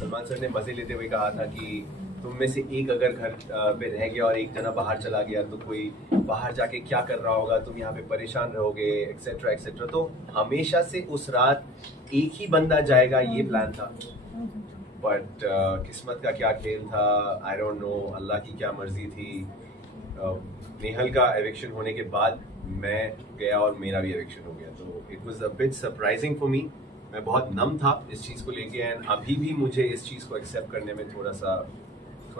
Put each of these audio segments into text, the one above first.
Salman sir ने मजे लेते हुए कहा था कि तुम में से एक अगर घर पे रह गया और एक जना बाहर चला गया तो कोई बाहर जाके क्या कर रहा होगा, तुम यहाँ पे परेशान रहोगे, एक्सेट्रा एक्सेट्रा। तो हमेशा से उस रात एक ही बंदा जाएगा ये प्लान था, बट किस्मत का क्या खेल था, आई डोंट नो, अल्लाह की क्या मर्जी थी। नेहल का एविक्शन होने के बाद मैं गया और मेरा भी एविक्शन हो गया, तो it was a bit surprising for me. मैं बहुत नम था इस चीज़ को लेके, एंड अभी भी मुझे इस चीज़ को एक्सेप्ट करने में थोड़ा सा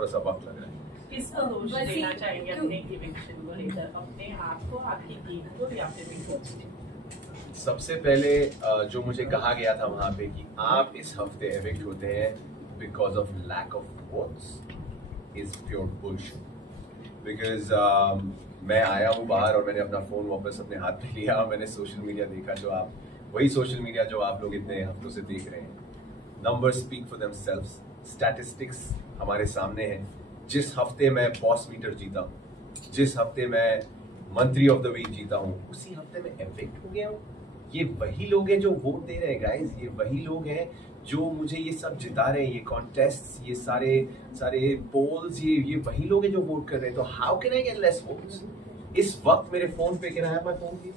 वक्त लग रहा है। किसको दोष देना चाहेंगे अपने इविक्शन को लेकर, अपने आप को, आपकी टीम को, या फिर बिग बॉस को? सबसे पहले जो मुझे कहा गया था वहाँ पे कि आप इस हफ्ते एविक्ट होते हैं because of lack of votes, is pure bullshit. Because मैं आया हूँ बाहर और मैंने अपना फ़ोन वापस अपने हाथ में लिया और मैंने सोशल मीडिया देखा, जो आप वही सोशल मीडिया जो आप लोग इतने हफ्तों से देख रहे हैं। Number speak for themselves, statistics हमारे सामने है। जिस हफ्ते मैं बॉस मीटर जीता हूँ, जिस हफ्ते मैं मंत्री ऑफ द वीक जीता हूँ, उसी हफ्ते में एविक्ट हो गया हूँ। ये वही लोग हैं जो वोट दे रहे हैं गाइस, ये वही लोग हैं जो मुझे ये सब जिता रहे हैं, ये कॉन्टेस्ट, ये सारे पोल्स, ये वही लोग हैं जो वोट कर रहे हैं। तो how can I get less votes? इस वक्त मेरे फोन पे किराया मैं फोन की,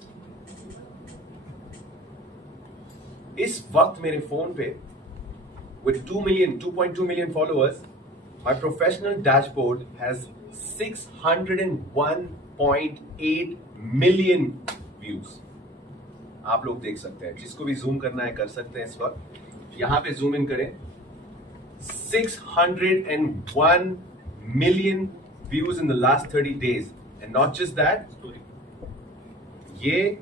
इस वक्त मेरे फोन पे with 2.2 million followers, my professional dashboard has 601.8 million views. आप लोग देख सकते हैं, जिसको भी जूम करना है कर सकते हैं। इस वक्त यहाँ पे जूम इन करें, 601 million views in the last 30 days, and not just that, ये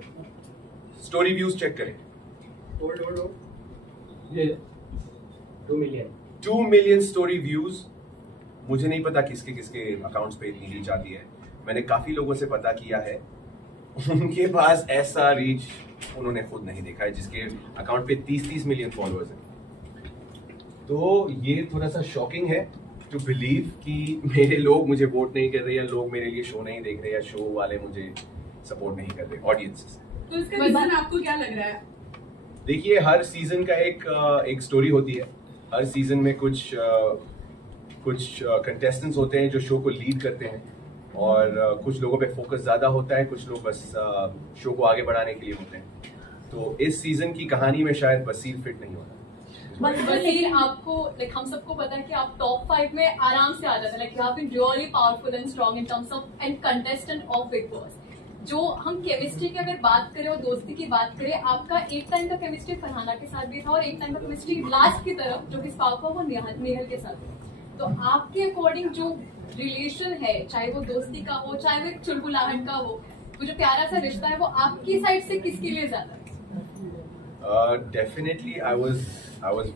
स्टोरी व्यूज चेक करें। ये 2 मिलियन स्टोरी व्यूज। मुझे नहीं पता किसके किसके अकाउंट्स पे इतनी रीच आती है, मैंने काफी लोगों से पता किया है, उनके पास ऐसा रीच उन्होंने खुद नहीं देखा है, जिसके अकाउंट पे 30 मिलियन फॉलोअर्स हैं। तो ये थोड़ा सा शॉकिंग है टू बिलीव कि मेरे लोग मुझे वोट नहीं कर रहे, या लोग मेरे लिए शो नहीं देख रहे, या शो वाले मुझे सपोर्ट नहीं कर रहे, ऑडियंसेस। तो इसका रीजन आपको क्या लग रहा है? देखिए, हर सीजन का एक स्टोरी होती है। हर सीजन में कुछ कंटेस्टेंट्स होते हैं जो शो को लीड करते हैं, और कुछ लोगों पे फोकस ज्यादा होता है, कुछ लोग बस शो को आगे बढ़ाने के लिए होते हैं। तो इस सीजन की कहानी में शायद बसीर फिट नहीं होता। लेकिन आपको लाइक हम सबको पता है कि आप टॉप 5 में आराम से आ जाते हैं, like you have been really powerful and strong in terms of and contestant of Bigg Boss. जो हम केमिस्ट्री की अगर बात करें और दोस्ती की बात करें, आपका एक टाइम का केमिस्ट्री फरहाना के साथ भी था, और एक टाइम का केमिस्ट्री लास्ट की तरफ जो कि स्पार्क हुआ वो नेहल के साथ था। तो आपके अकॉर्डिंग जो रिलेशन है, चाहे वो दोस्ती का हो, चाहे वो एक चुलबुलाहट का हो, वो जो प्यारा सा रिश्ता है, वो आपकी साइड से किसके लिए ज्यादा है? Definitely, I was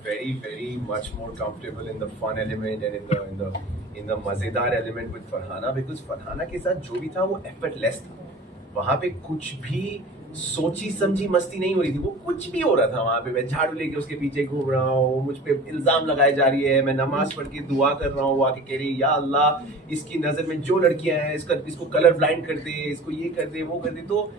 very much more comfortable in the fun element and in the मजेदार element with Farhana, because Farhana के साथ जो भी था वो effortless था। वहाँ पे कुछ भी सोची समझी मस्ती नहीं हो रही थी, वो कुछ भी हो रहा था वहाँ पे। मैं झाड़ू लेके उसके पीछे घूम रहा हूँ, मुझ पे इल्जाम लगाए जा रही है, मैं नमाज पढ़ के दुआ कर रहा हूँ, वो आके कह रही है या अल्लाह इसकी नजर में जो लड़कियां हैं इसको कलर ब्लाइंड कर दे, इसको ये कर दे, वो कर दे। तो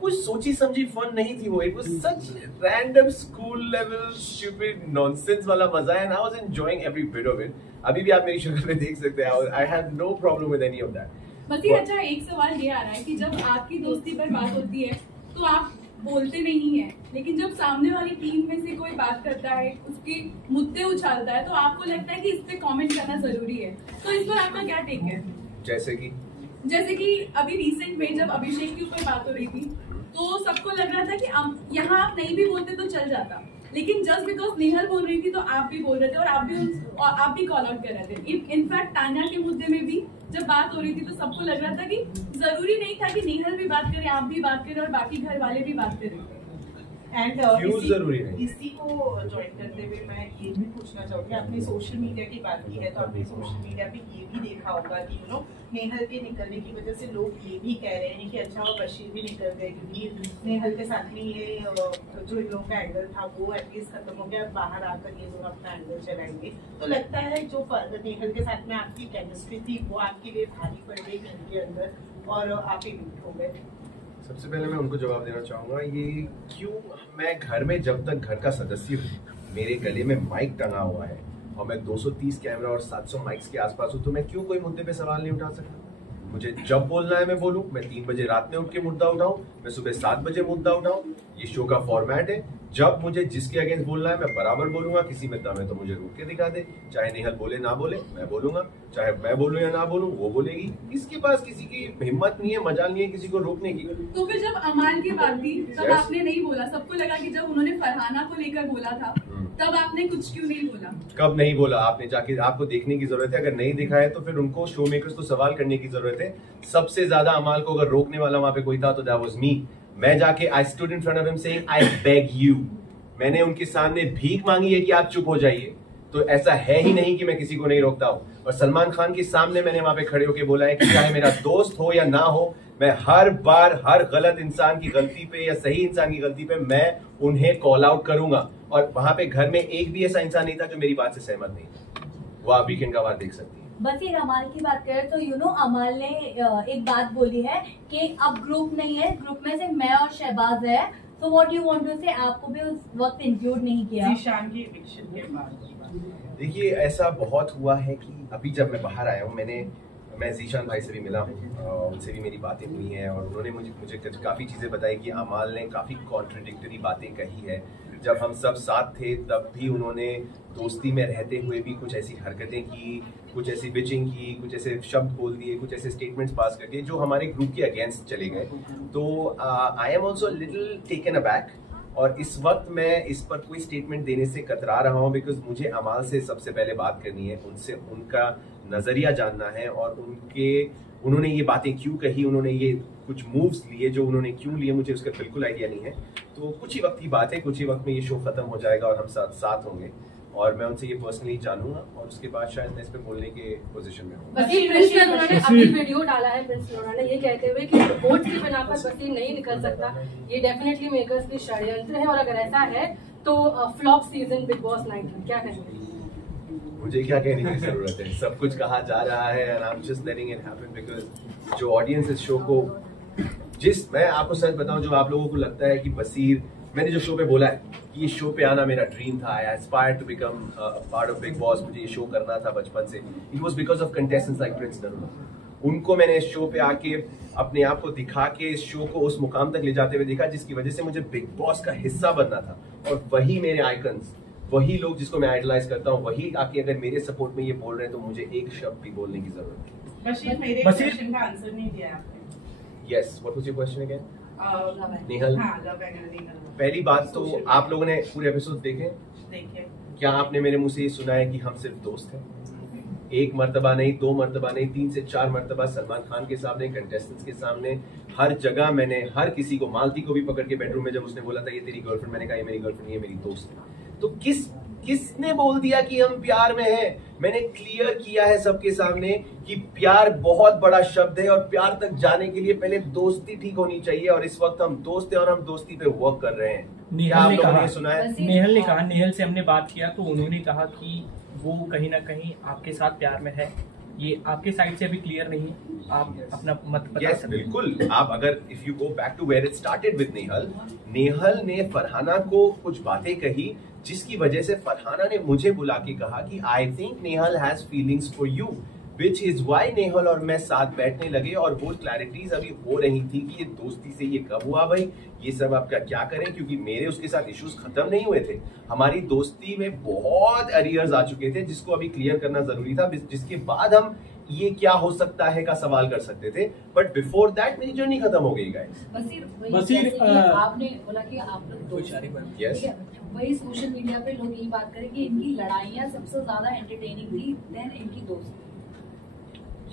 कुछ सोची समझी फन नहीं थी वो, it was such random school level stupid nonsense वाला मजा, and I was enjoying every bit of it. अभी भी आप मेरी शक्ल में देख सकते हैं, I had no problem with any of that. Basir, अच्छा एक सवाल ये आ रहा है कि जब आपकी दोस्ती पर बात होती है तो आप बोलते नहीं है, लेकिन जब सामने वाली टीम में से कोई बात करता है, उसके मुद्दे उछालता है, तो आपको लगता है कि इस पे कमेंट करना जरूरी है। तो इस पर आपका क्या टेक है? जैसे कि अभी रिसेंट में जब अभिषेक के ऊपर बात हो रही थी, तो सबको लग रहा था कि यहाँ आप नहीं भी बोलते तो चल जाता, लेकिन जस्ट बिकॉज नेहल बोल रही थी तो आप भी बोल रहे थे, और आप भी कॉल आउट कर रहे थे। इनफैक्ट तान्या के मुद्दे में भी जब बात हो रही थी तो सबको लग रहा था कि जरूरी नहीं था कि नेहल भी बात करे, आप भी बात करें, और बाकी घर वाले भी बात करें। एंड इसी को ज्वाइन करते हुए मैं ये भी पूछना चाहूँगी, आपने सोशल मीडिया की बात की है, तो आपने सोशल मीडिया पे ये भी देखा होगा कि नेहल के निकलने की वजह से लोग ये भी कह रहे हैं कि अच्छा वो बशीर भी निकल गए, क्योंकि नेहल के साथ में ये जो इन लोगों का एंगल था वो एटलीस्ट खत्म हो गया, बाहर आकर ये लोग अपना एंगल चलाएंगे। तो लगता है जो नेहल के साथ में आपकी केमिस्ट्री थी वो आपके लिए भारी पड़ गई घर के अंदर, और आप इविक्ट हो गए। सबसे पहले मैं उनको जवाब देना चाहूंगा, ये क्यों मैं घर में जब तक घर का सदस्य हूँ, मेरे गले में माइक टंगा हुआ है, और मैं 230 कैमरा और 700 माइक्स के आसपास हूँ, तो मैं क्यों कोई मुद्दे पे सवाल नहीं उठा सकता? मुझे जब बोलना है मैं बोलूं, मैं 3 बजे रात में उठ के मुद्दा उठाऊं, मैं सुबह 7 बजे मुद्दा उठाऊं। ये शो का फॉर्मेट है, जब मुझे जिसके अगेंस्ट बोलना है मैं बराबर बोलूंगा। किसी में दम है तो मुझे रोक के दिखा दे, चाहे नेहल बोले ना बोले मैं बोलूंगा, चाहे मैं बोलूं या ना बोलूं वो बोलेगी। इसके पास किसी की हिम्मत नहीं है, मजाल नहीं है किसी को रोकने की। तो फिर जब अमाल की बात थी तब आपने नहीं बोला? सबको लगा कि जब उन्होंने फरहाना को लेकर बोला था तब आपने कुछ क्यों नहीं बोला? कब नहीं बोला? आपने जाके, आपको देखने की जरूरत है। अगर नहीं दिखा है तो फिर उनको, शो मेकर्स को सवाल करने की जरूरत है। सबसे ज्यादा अमाल को अगर रोकने वाला वहां पे कोई था तो दैट वाज मी। मैं जाके I stood in front of him saying I beg you, मैंने उनके सामने भीख मांगी है कि आप चुप हो जाइए। तो ऐसा है ही नहीं कि मैं किसी को नहीं रोकता हूँ। और सलमान खान के सामने मैंने वहां पे खड़े होकर बोला है कि चाहे मेरा दोस्त हो या ना हो, मैं हर बार हर गलत इंसान की गलती पे या सही इंसान की गलती पे मैं उन्हें कॉल आउट करूंगा। और वहां पे घर में एक भी ऐसा इंसान नहीं था जो मेरी बात से सहमत नहीं था। वो आप वीकेंड का वार देख सकती है। बसीर, अमाल की बात करें तो अमाल ने एक बात बोली है कि अब ग्रुप नहीं है, ग्रुप में सिर्फ मैं और शहबाज है। तो व्हाट यू वांट टू से, आपको भी उस वक्त इंक्लूड नहीं किया? ज़ीशान की एविक्शन के बाद। देखिए, ऐसा बहुत हुआ है कि अभी जब मैं बाहर आया हूँ, मैं ज़ीशान भाई से भी मिला हूँ, उनसे भी मेरी बातें हुई हैं और उन्होंने मुझे काफ़ी चीज़ें बताई कि अमाल ने काफ़ी कॉन्ट्रडिक्टरी बातें कही है। जब हम सब साथ थे तब भी उन्होंने दोस्ती में रहते हुए भी कुछ ऐसी हरकतें की, कुछ ऐसी बिचिंग की, कुछ ऐसे शब्द बोल दिए, कुछ ऐसे स्टेटमेंट्स पास करके जो हमारे ग्रुप के अगेंस्ट चले गए। तो I am also little taken aback. और इस वक्त मैं इस पर कोई स्टेटमेंट देने से कतरा रहा हूँ, बिकॉज मुझे अमाल से सबसे पहले बात करनी है, उनसे उनका नज़रिया जानना है और उन्होंने ये बातें क्यों कही, उन्होंने ये कुछ मूव्स लिए जो उन्होंने क्यों लिए, मुझे उसका बिल्कुल आइडिया नहीं है। तो कुछ ही वक्त की बात है, कुछ ही वक्त में ये शो खत्म हो जाएगा और हम साथ होंगे और मैं उनसे ये पर्सनली जानूंगा और उसके बाद शायद मैं इस पे बोलने के पोजीशन में हूँ। बसीर, उन्होंने अभी वीडियो डाला है प्रिंस ने ये कहते हुए कि वोट की बिना पर बसीर नहीं निकल सकता, ये डेफिनेटली मेकर्स की षड्यंत्र है और अगर ऐसा है तो फ्लॉप सीजन बिग बॉस 19 क्या कहेंगे? मुझे क्या कहने की जरूरत है, सब कुछ कहा जा रहा है and I am just letting it happen because जो ऑडियंस इस शो को, मैं आपको सच बताऊं, जो आप लोगों को लगता है कि बसीर, मैंने जो शो पे बोला है कि ये शो पे आना मेरा ड्रीम था, I aspired to become part of Bigg Boss, मुझे ये शो करना था बचपन से, it was because of contestants like Prince Narula. उनको मैंने इस शो पे आके अपने आप को दिखा के इस शो को उस मुकाम तक ले जाते हुए देखा जिसकी वजह से मुझे बिग बॉस का हिस्सा बनना था। और वही मेरे आइकन्स, वही लोग जिसको मैं आइडलाइज करता हूँ, वही आके अगर मेरे सपोर्ट में ये बोल रहे हैं तो मुझे एक शब्द भी बोलने की जरूरत है। बशीर, मेरे क्वेश्चन का आंसर नहीं दिया आपने। Yes, what was your question again? Nehal, हाँ, लव एंगल। पहली बात तो आप लोगों ने पूरे एपिसोड देखे? क्या आपने मेरे मुंह से ये सुना है कि हम सिर्फ दोस्त हैं? एक मर्तबा नहीं, 2 मर्तबा नहीं, 3 से 4 मर्तबा सलमान खान के सामने, कंटेस्टेंट्स के सामने, हर जगह मैंने हर किसी को, मालती को भी पकड़ के बेडरूम में जब उसने बोला था ये तेरी गर्लफ्रेंड, मैंने कहा ये मेरी गर्लफ्रेंड, ये मेरी दोस्त है। तो किसने बोल दिया कि हम प्यार में हैं? मैंने क्लियर किया है सबके सामने कि प्यार बहुत बड़ा शब्द है और प्यार तक जाने के लिए पहले दोस्ती ठीक होनी चाहिए और इस वक्त हम दोस्त हैं और हम दोस्ती पे वर्क कर रहे हैं। नेहल ने कहा, सुना है? नेहल ने कहा, नेहल से हमने बात किया तो उन्होंने कहा कि वो कहीं ना कहीं आपके साथ प्यार में है। ये आपके साइड से अभी क्लियर नहीं है, आप अपना मत बता सकते हैं। बिल्कुल, आप अगर if you go back to where it started with Nehal ने फरहाना को कुछ बातें कही जिसकी वजह से फरहाना ने मुझे बुला के कहा कि I think Nehal has feelings for you, which is why Nehal और मैं साथ बैठने लगे और वो क्लैरिटीज अभी हो रही थी कि ये दोस्ती से ये कब हुआ भाई, ये सब आपका क्या करें, क्योंकि मेरे उसके साथ इश्यूज खत्म नहीं हुए थे, हमारी दोस्ती में बहुत अरियर्स आ चुके थे जिसको अभी क्लियर करना जरूरी था, जिसके बाद हम ये क्या हो सकता है का सवाल कर सकते थे, बट बिफोर दैट मेरी जर्नी खत्म हो गई गाइस। बसीर, आपने बोला कि आप लोग दोस्त हैं, यस, वही सोशल मीडिया पे लोग ये बात करें कि इनकी लड़ाइयाँ सबसे ज्यादा एंटरटेनिंग थी देन इनकी दोस्ती।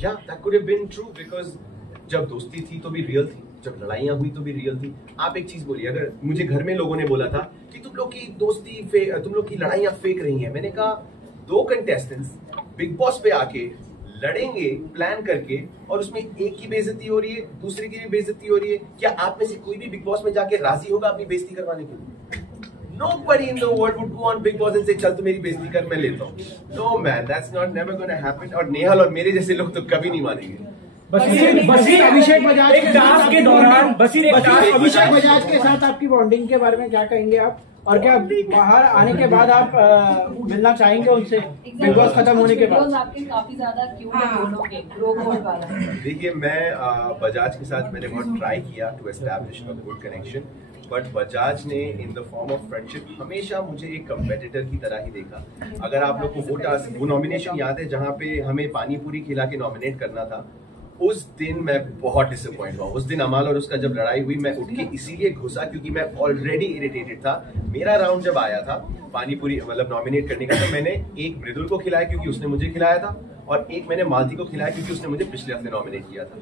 Yeah, that could have been true because जब दोस्ती थी तो भी रियल थी, जब लड़ाइयाँ हुई तो भी रियल थी। आप एक चीज बोलिए, अगर मुझे घर में लोगों ने बोला था कि तुम लोग की दोस्ती तुम लोग की लड़ाइयाँ फेक रही हैं, मैंने कहा 2 कंटेस्टेंट्स बिग बॉस पे आके लड़ेंगे प्लान करके और उसमें एक की बेइज्जती हो रही है, दूसरे की भी बेइज्जती हो रही है, क्या आप में से कोई भी बिग बॉस में जाके राजी होगा अपनी बेइज्जती करवाने के लिए? Nobody in the world would go on Big Boss and say चल तू मेरी बेइज्जती कर, मैं लेता हूँ। No man, that's not never gonna happen। और नेहल और मेरे जैसे लोग तो कभी नहीं मानेंगे। बसीर अभिषेक बजाज एक टास्क के दौरान अभिषेक बजाज के साथ आपकी बॉन्डिंग के बारे में क्या कहेंगे आप, और क्या बाहर आने के बाद आप मिलना चाहेंगे उनसे बिग बॉस खत्म होने के बाद? आपके काफी ज्यादा क्यूट है दोनों के रोबोट वाला। देखिए, मैं बजाज के साथ मैंने बहुत ट्राई किया to establish a good connection, but Bajaj ने in the form of friendship हमेशा मुझे एक कंपेटिटर की तरह ही देखा। अगर आप लोग को वो नॉमिनेशन याद है जहाँ पे हमें पानी पूरी खिला के नॉमिनेट करना था, उस दिन मैं बहुत डिसअपॉइंट हुआ। उस दिन अमाल और उसका जब लड़ाई हुई, मैं उठ के इसीलिए घुसा क्योंकि मैं ऑलरेडी इरिटेटेड था। मेरा राउंड जब आया था पानी पूरी मतलब नॉमिनेट करने का, तो मैंने एक मृदुल को खिलाया क्योंकि उसने मुझे खिलाया था, और एक मैंने मालती को खिलाया क्योंकि उसने मुझे पिछले हफ्ते नॉमिनेट किया था।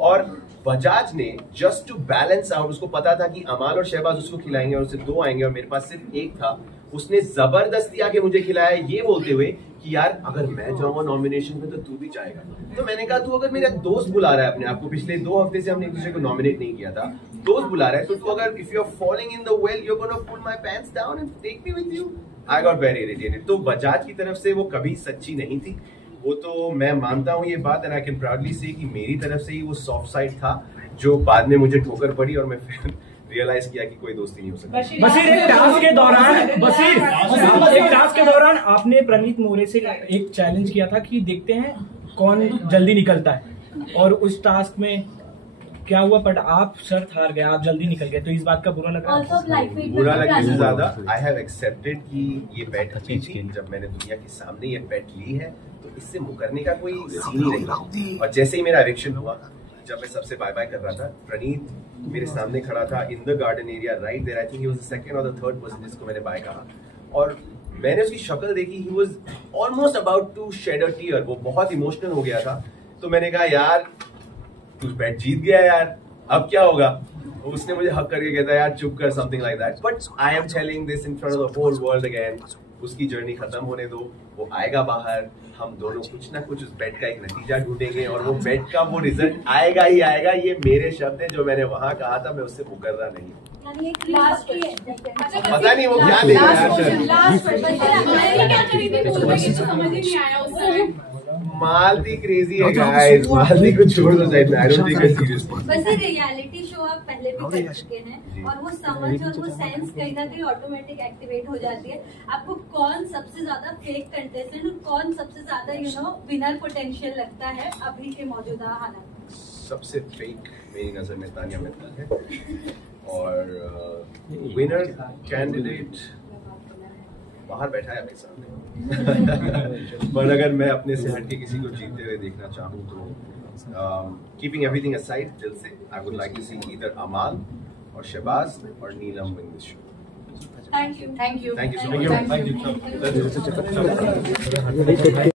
और बजाज ने जस्ट टू बैलेंस आउट, उसको पता था कि अमाल और शहबाज उसको खिलाएंगे और उससे 2 आएंगे और मेरे पास सिर्फ 1 था, उसने जबरदस्ती आके मुझे खिलाया ये बोलते हुए कि यार अगर मैं जाऊंगा नॉमिनेशन में तो तू भी जाएगा। तो मैंने कहा, तू अगर मेरा दोस्त बुला रहा है अपने आप को, पिछले 2 हफ्ते से हमने एक दूसरे को नॉमिनेट नहीं किया था, दोस्त बुला रहा है, तो तू अगर if you are falling in the well you are gonna pull my pants down and take me with you. I got very irritated. तो बजाज की तरफ से वो कभी सच्ची नहीं थी, वो तो मैं मानता हूँ ये बात, एंड आई कैन प्राउडली से कि मेरी तरफ से ही वो सॉफ्ट साइड था जो बाद में मुझे ठोकर पड़ी और मैं फिर रियलाइज किया कि कोई दोस्ती नहीं हो सकती। बसीर एक टास्क के दौरान आपने प्रणीत मोरे से एक चैलेंज किया था कि देखते हैं कौन जल्दी निकलता है, और उस टास्क में क्या हुआ, बट आप शर्त हार गए, आप जल्दी निकल गए, तो इस बात का बुरा लगा? बुरा लगने से ज्यादा आई हैव एक्सेप्टेड कि ये बेट अच्छी थी। जब मैंने दुनिया के सामने ये बेट ली है तो इससे मुकरने का कोई सीन ही नहीं। और जैसे ही मेरा इलेक्शन हुआ, जब मैं सबसे बाय बाय कर रहा था, प्रणीत मेरे सामने खड़ा था in the garden area right there. I think he was the second और द थर्ड पर्सन जिसको मैंने बाय कहा, और मैंने उसकी शक्ल देखी, he was almost about to shed a tear, वो बहुत इमोशनल हो गया था। तो मैंने कहा, यार तू बैट जीत गया यार, अब क्या होगा? उसने मुझे हक करके कहता, यार चुप कर, something like that. But I am telling this in front of the whole world again. उसकी जर्नी खत्म होने दो, वो आएगा बाहर, हम दोनों कुछ ना कुछ उस बेट का एक नतीजा ढूंढेंगे और वो बेट का वो रिजल्ट आएगा ही आएगा। ये मेरे शब्द हैं जो मैंने वहां कहा था, मैं उससे मुकर रहा नहीं। पता नहीं वो क्या देगा यार। मालती क्रेजी है गाइस, मालती को छोड़ दो साइड में, I don't take it seriously. वैसे रियलिटी शो आप पहले भी कर चुके हैं और वो समझ और वो सेंस कहीं ना कहीं ऑटोमेटिक एक्टिवेट हो जाती है। आपको कौन सबसे ज्यादा फेक कंटेस्टेंट और कौन सबसे ज्यादा विनर पोटेंशियल लगता है अभी के मौजूदा हालात? सबसे फेक मेरी नजर में तानिया मित्तल है, और विनर कैंडिडेट बाहर बैठा है आपके सामने। पर अगर मैं अपने से हटके किसी को जीतते हुए देखना चाहूँ तो कीपिंग एवरीथिंग असाइड, दिल से I would like to see either Amal और शहबाज और Neelam win this show. Thank you so much.